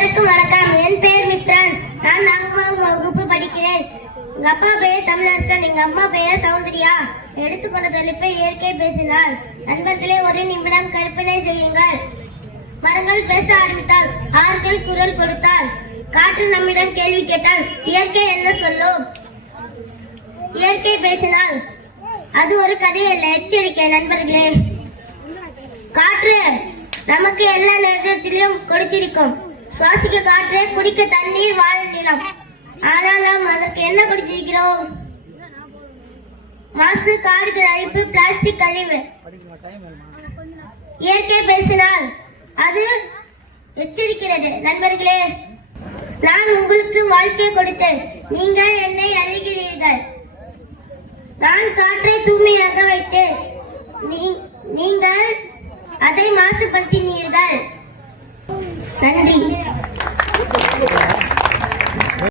அனைவருக்கும் வணக்கம். என் பெயர் மித்ரன். நான் 4ஆம் வகுப்பு படிக்கிறேன். எங்க அப்பா பெயர் தமிழரசன், எங்க அம்மா பெயர் சௌந்தர்யா. எடுத்துக்கொண்ட தலைப்பை இயற்கை பேசினார். நண்பர்களே, ஒரு நிமிடம் கற்பனை செய்யுங்கள். மரங்கள் பேச ஆரம்பித்தால், ஆறுகள் குரல் கொடுத்தால், காற்று நம்மிடம் கேள்வி கேட்டால், இயற்கை என்ன சொல்லும்? இயற்கை பேசினால் அது ஒரு கதை அல்ல, எச்சரிக்கை. நண்பர்களே, காற்று நமக்கு எல்லா நேரத்திலும் கொடுத்திருக்கும். சுவாசிக்க காற்று, குடிக்க தண்ணீர், வாழ நிலம். ஆனால் நாம் அதற்கு என்ன கொடுத்திருக்கிறோம்? மாசு, காடுகள் அழிப்பு, பிளாஸ்டிக் கழிவு. இயற்கை பேசினால் அது எச்சரிக்கிறது. நண்பர்களே, நான் உங்களுக்கு வாழ்க்கை கொடுத்தேன், நீங்கள் என்னை அழிக்கிறீர்கள். நான் காற்றை தூய்மையாக வைத்தேன், நீங்கள் அதை மாசுபடுத்தினீர்கள். நன்றி.